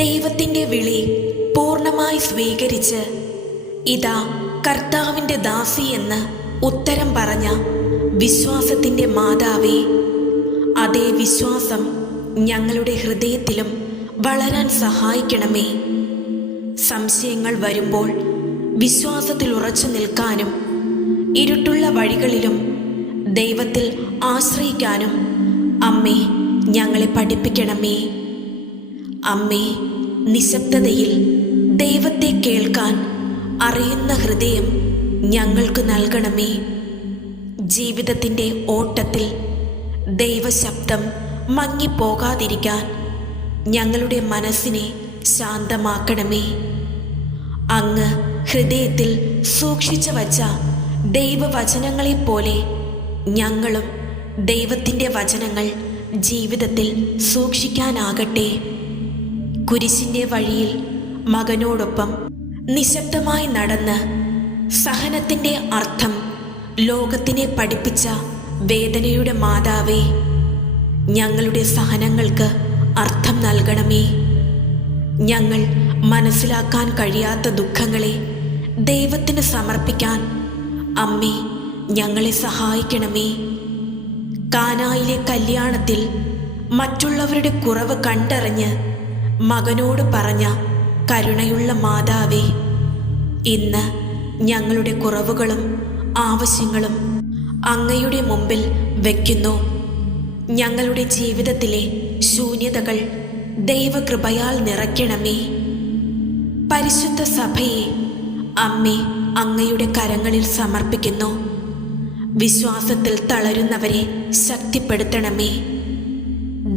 ദൈവത്തിൻ്റെ വിളി പൂർണ്ണമായി സ്വീകരിച്ച് ഇതാ കർത്താവിൻ്റെ ദാസി എന്ന് ഉത്തരം പറഞ്ഞ വിശ്വാസത്തിൻ്റെ മാതാവേ, അതേ വിശ്വാസം ഞങ്ങളുടെ ഹൃദയത്തിലും വളരാൻ സഹായിക്കണമേ. സംശയങ്ങൾ വരുമ്പോൾ വിശ്വാസത്തിൽ ഉറച്ചു നിൽക്കാനും ഇരുട്ടുള്ള വഴികളിലും ദൈവത്തിൽ ആശ്രയിക്കാനും അമ്മേ ഞങ്ങളെ പഠിപ്പിക്കണമേ. അമ്മേ, നിശബ്ദതയിൽ ദൈവത്തെ കേൾക്കാൻ അറിയുന്ന ഹൃദയം ഞങ്ങൾക്ക് നൽകണമേ. ജീവിതത്തിൻ്റെ ഓട്ടത്തിൽ ദൈവശബ്ദം മങ്ങിപ്പോകാതിരിക്കാൻ ഞങ്ങളുടെ മനസ്സിനെ ശാന്തമാക്കണമേ. അങ്ങ് ഹൃദയത്തിൽ സൂക്ഷിച്ചു വച്ച ദൈവവചനങ്ങളെപ്പോലെ ഞങ്ങളും ദൈവത്തിൻ്റെ വചനങ്ങൾ ജീവിതത്തിൽ സൂക്ഷിക്കാനാകട്ടെ. കുരിശിൻ്റെ വഴിയിൽ മകനോടൊപ്പം നിശബ്ദമായി നടന്ന് സഹനത്തിൻ്റെ അർത്ഥം ലോകത്തിനെ പഠിപ്പിച്ച വേദനയുടെ മാതാവേ, ഞങ്ങളുടെ സഹനങ്ങൾക്ക് അർത്ഥം നൽകണമേ. ഞങ്ങൾ മനസ്സിലാക്കാൻ കഴിയാത്ത ദുഃഖങ്ങളെ ദൈവത്തിന് സമർപ്പിക്കാൻ അമ്മേ ഞങ്ങളെ സഹായിക്കണമേ. കാനായിലെ കല്യാണത്തിൽ മറ്റുള്ളവരുടെ കുറവ് കണ്ടറിഞ്ഞ് മകനോട് പറഞ്ഞ കരുണയുള്ള മാതാവേ, ഇന്ന് ഞങ്ങളുടെ കുറവുകളും ആവശ്യങ്ങളും അങ്ങയുടെ മുമ്പിൽ വയ്ക്കുന്നു. ഞങ്ങളുടെ ജീവിതത്തിലെ ശൂന്യതകൾ ദൈവകൃപയാൽ നിറയ്ക്കണമേ. പരിശുദ്ധ സഭയെ അമ്മേ അങ്ങയുടെ കരങ്ങളിൽ സമർപ്പിക്കുന്നു. വിശ്വാസത്തിൽ തളരുന്നവരെ ശക്തിപ്പെടുത്തണമേ.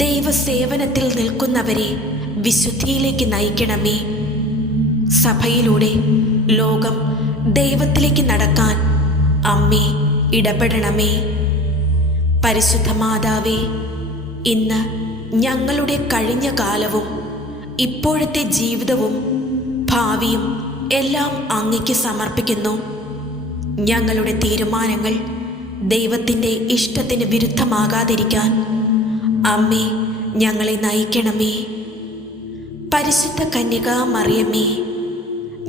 ദൈവസേവനത്തിൽ നിൽക്കുന്നവരെ വിശുദ്ധിയിലേക്ക് നയിക്കണമേ. സഭയിലൂടെ ലോകം ദൈവത്തിലേക്ക് നടക്കാൻ അമ്മേ ഇടപെടണമേ. പരിശുദ്ധ മാതാവേ, ഇന്ന് ഞങ്ങളുടെ കഴിഞ്ഞ കാലവും ഇപ്പോഴത്തെ ജീവിതവും ഭാവിയും എല്ലാം അങ്ങയ്ക്ക് സമർപ്പിക്കുന്നു. ഞങ്ങളുടെ തീരുമാനങ്ങൾ ദൈവത്തിൻ്റെ ഇഷ്ടത്തിന് വിരുദ്ധമാകാതിരിക്കാൻ അമ്മേ ഞങ്ങളെ നയിക്കണമേ. പരിശുദ്ധ കന്യകാ മറിയമേ,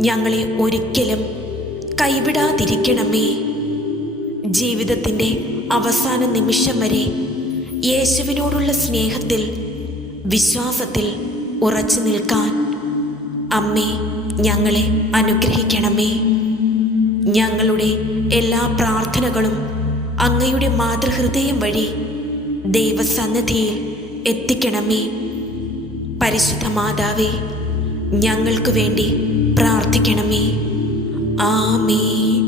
ഞങ്ങളെ ഒരിക്കലും കൈവിടാതിരിക്കണമേ. ജീവിതത്തിൻ്റെ അവസാന നിമിഷം വരെ യേശുവിനോടുള്ള സ്നേഹത്തിൽ വിശ്വാസത്തിൽ ഉറച്ചു നിൽക്കാൻ അമ്മേ ഞങ്ങളെ അനുഗ്രഹിക്കണമേ. ഞങ്ങളുടെ എല്ലാ പ്രാർത്ഥനകളും അങ്ങയുടെ മാതൃഹൃദയം വഴി ദൈവസന്നിധിയിൽ എത്തിക്കണമേ. പരിശുദ്ധ മാതാവേ, ഞങ്ങൾക്ക് വേണ്ടി പ്രാർത്ഥിക്കണമേ. ആമേൻ.